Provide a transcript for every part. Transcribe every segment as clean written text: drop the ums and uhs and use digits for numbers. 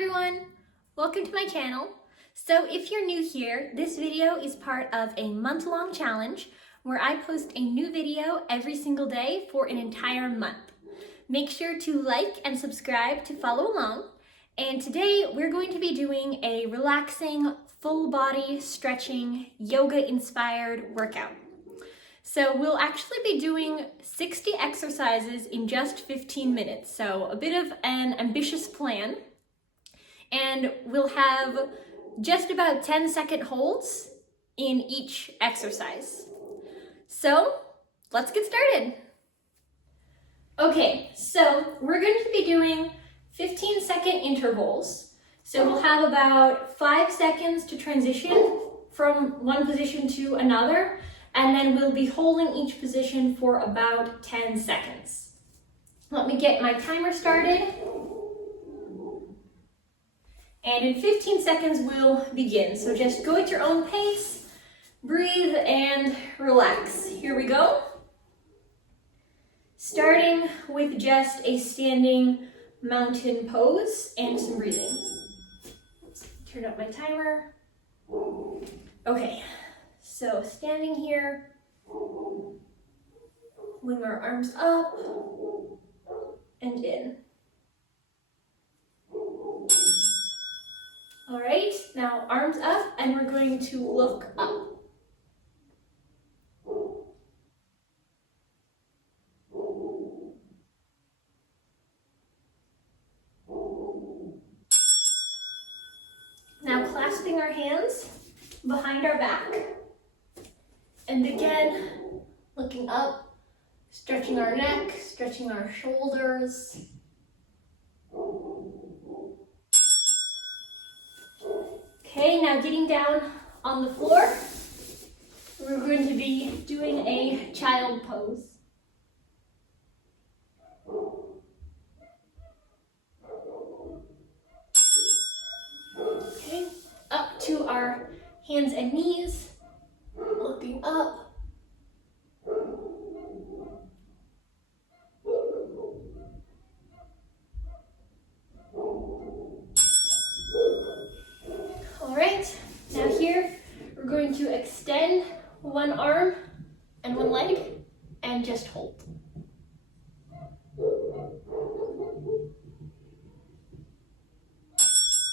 everyone! Welcome to my channel. So if you're new here, this video is part of a month-long challenge where I post a new video every single day for an entire month. Make sure to like and subscribe to follow along. And today we're going to be doing a relaxing, full body stretching, yoga-inspired workout. So we'll actually be doing 60 exercises in just 15 minutes. So a bit of an ambitious plan. And we'll have just about 10-second holds in each exercise. So let's get started. Okay, so we're going to be doing 15-second intervals. So we'll have about 5 seconds to transition from one position to another, and then we'll be holding each position for about 10 seconds. Let me get my timer started. And in 15 seconds, we'll begin. So just go at your own pace, breathe, and relax. Here we go. Starting with just a standing mountain pose and some breathing. Turn up my timer. Okay, so standing here, wing our arms up and in. All right, now arms up, and we're going to look up. Now clasping our hands behind our back, and again, looking up, stretching our neck, stretching our shoulders. Okay, now getting down on the floor, we're going to be doing a child pose. Okay, up to our hands and knees, looking up. Now here, we're going to extend one arm and one leg and just hold.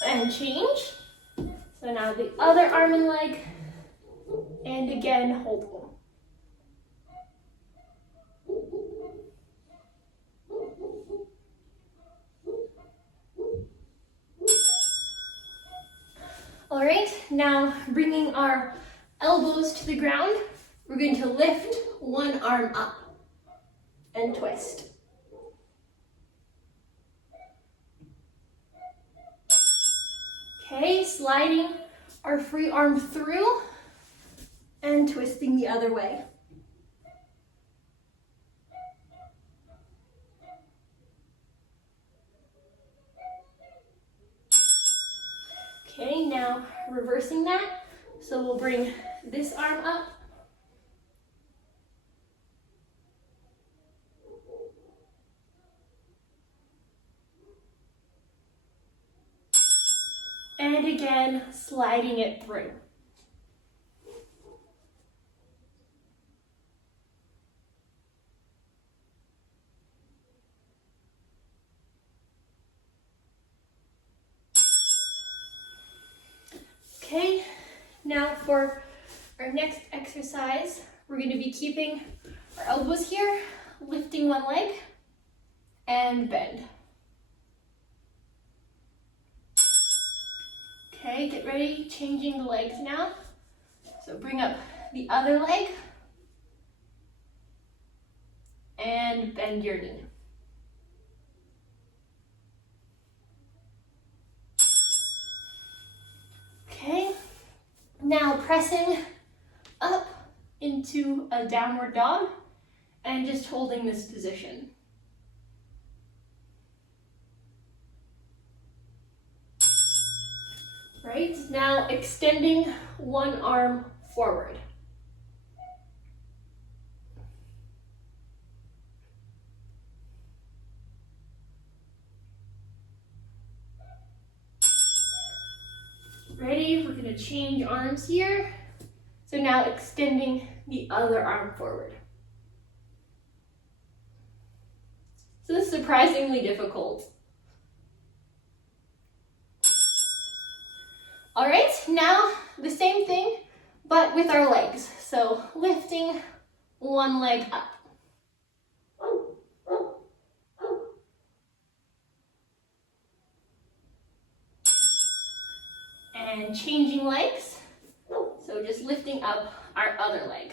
And change. So now the other arm and leg, and again, hold. All right, now bringing our elbows to the ground, we're going to lift one arm up and twist. Okay, sliding our free arm through and twisting the other way. Okay, now reversing that. So we'll bring this arm up. And again, sliding it through. Okay, now for our next exercise, we're going to be keeping our elbows here, lifting one leg, and bend. Okay, get ready, changing the legs now. So bring up the other leg, and bend your knee. Okay, now pressing up into a downward dog and just holding this position. Right, now extending one arm forward. Ready? We're going to change arms here. So now extending the other arm forward. So this is surprisingly difficult. All right, now the same thing, but with our legs. So lifting one leg up. And changing legs. So just lifting up our other leg.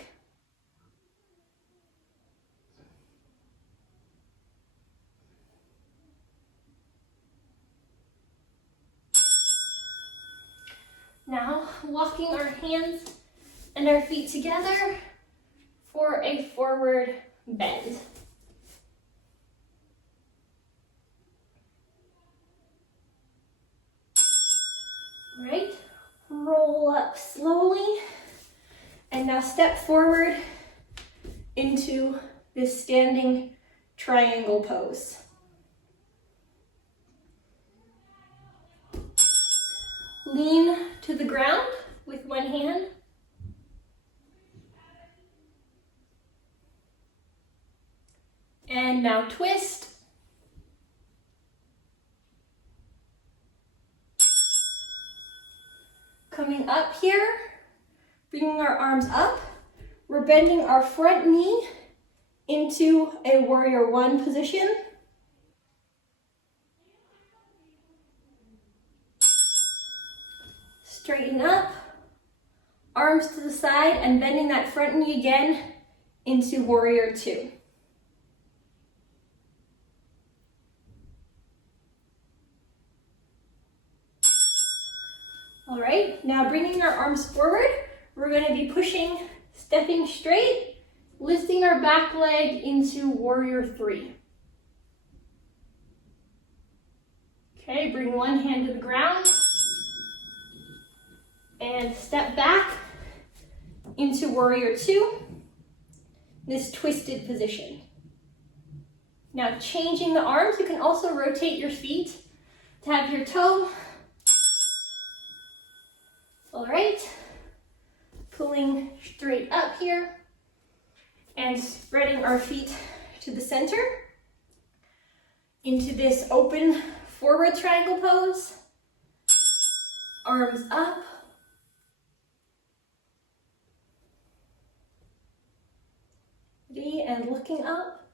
Now, walking our hands and our feet together for a forward bend. All right, roll up slowly, and now step forward into this standing triangle pose. Lean to the ground with one hand. And now twist. Coming up here, bringing our arms up. We're bending our front knee into a warrior one position. Straighten up, arms to the side, and bending that front knee again into warrior two. All right, now bringing our arms forward, we're going to be pushing, stepping straight, lifting our back leg into warrior three. Okay, bring one hand to the ground. And step back into warrior two, this twisted position. Now changing the arms, you can also rotate your feet to have your toe. All right, pulling straight up here and spreading our feet to the center into this open forward triangle pose. Arms up. And looking up.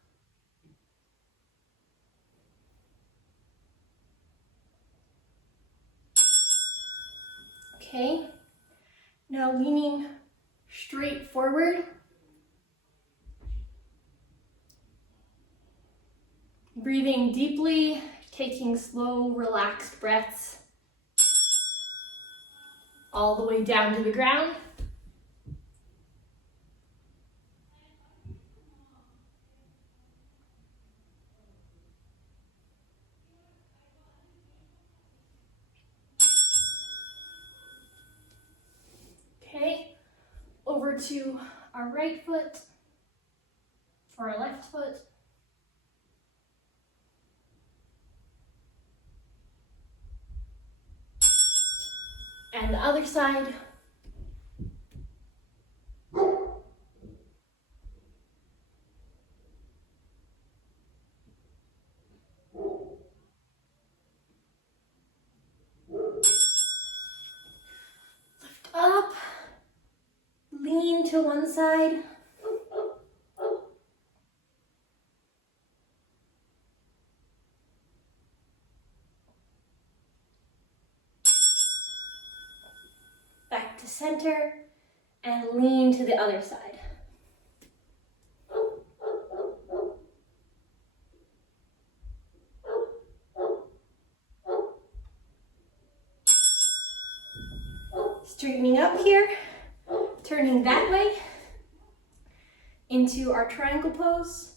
Okay, now leaning straight forward. Breathing deeply, taking slow, relaxed breaths all the way down to the ground. Over to our right foot or our left foot. And the other side. Lift up. Lean to one side. Back to center and lean to the other side. Straightening up here. Turning that way into our triangle pose.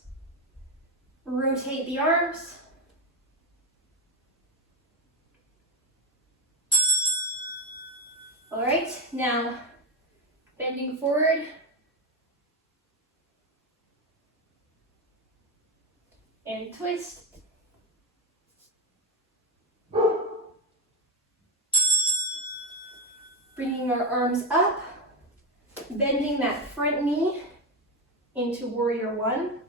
Rotate the arms. All right, now bending forward. And twist. Bringing our arms up, bending that front knee into warrior one.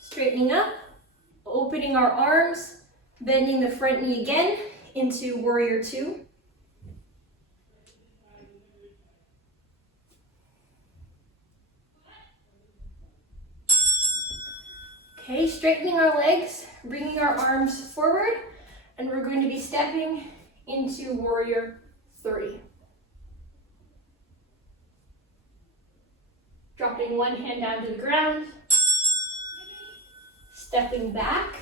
Straightening up, opening our arms, bending the front knee again into warrior two. Okay, straightening our legs, bringing our arms forward, and we're going to be stepping into warrior three. Dropping one hand down to the ground, stepping back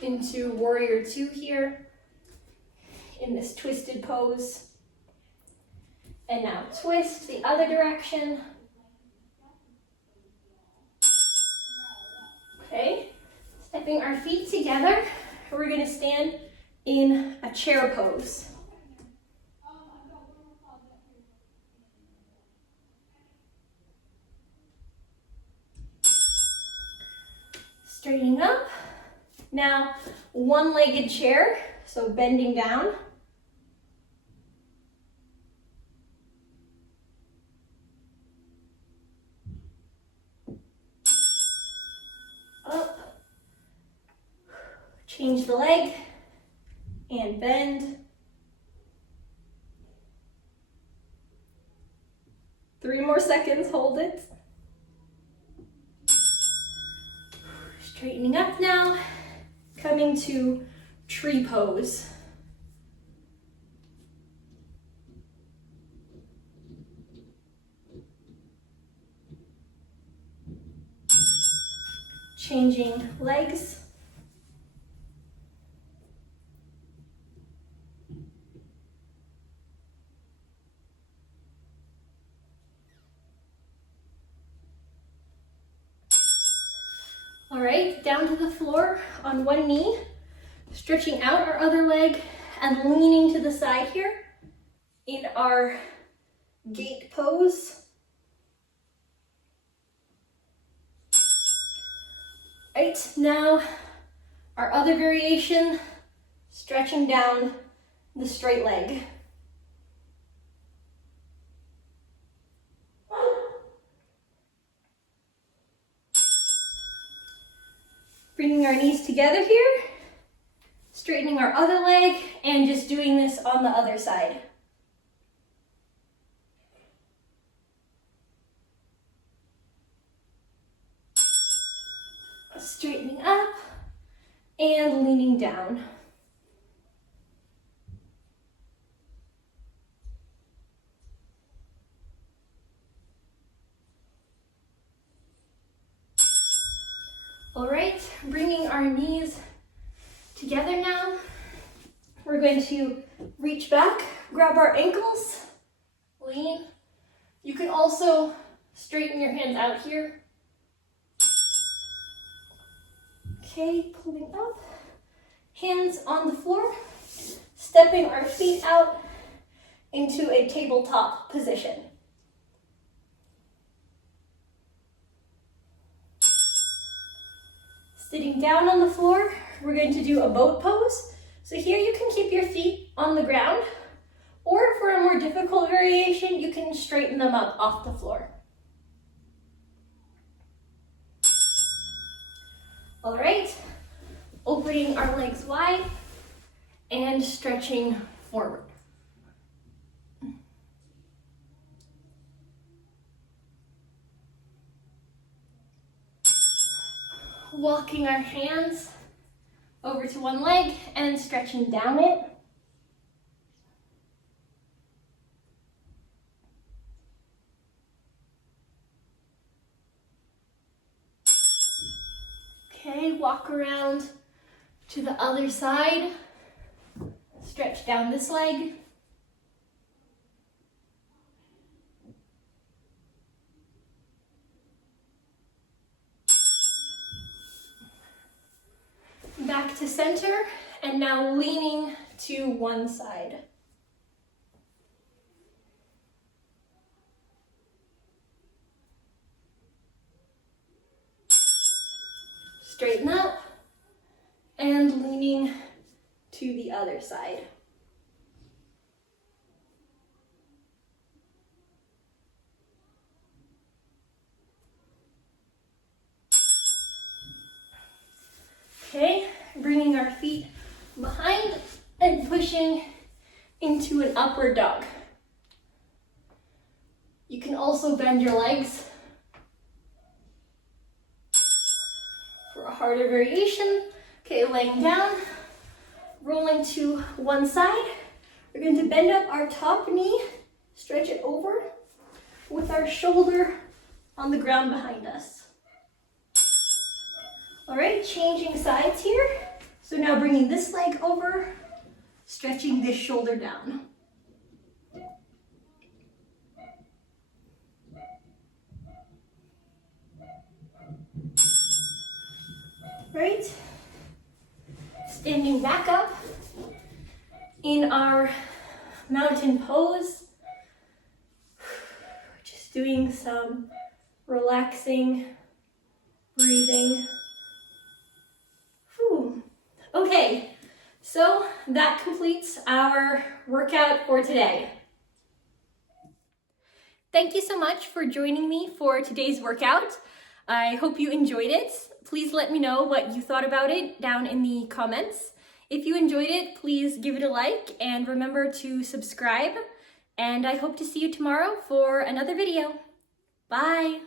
into warrior two here in this twisted pose. And now twist the other direction. Okay, stepping our feet together, we're going to stand in a chair pose. Straightening up. Now, one-legged chair, so bending down. Up. Change the leg and bend. 3 more seconds, hold it. Straightening up now, coming to tree pose. Changing legs. All right, down to the floor on one knee, stretching out our other leg and leaning to the side here in our gate pose. Right, now our other variation, stretching down the straight leg. Bringing our knees together here, straightening our other leg, and just doing this on the other side. Straightening up and leaning down. All right, bringing our knees together now. We're going to reach back, grab our ankles, lean. You can also straighten your hands out here. Okay, pulling up, hands on the floor, stepping our feet out into a tabletop position. Sitting down on the floor, we're going to do a boat pose. So here you can keep your feet on the ground, or for a more difficult variation, you can straighten them up off the floor. All right, opening our legs wide and stretching forward. Walking our hands over to one leg and stretching down it. Okay, walk around to the other side. Stretch down this leg. Back to center, and now leaning to one side. Straighten up and leaning to the other side. Okay, bringing our feet behind and pushing into an upward dog. You can also bend your legs for a harder variation. Okay, laying down, rolling to one side. We're going to bend up our top knee, stretch it over with our shoulder on the ground behind us. All right, changing sides here. So now bringing this leg over, stretching this shoulder down. Right, standing back up in our mountain pose. Just doing some relaxing breathing. Whew. Okay, so that completes our workout for today. Thank you so much for joining me for today's workout. I hope you enjoyed it. Please let me know what you thought about it down in the comments. If you enjoyed it, please give it a like and remember to subscribe. And I hope to see you tomorrow for another video. Bye!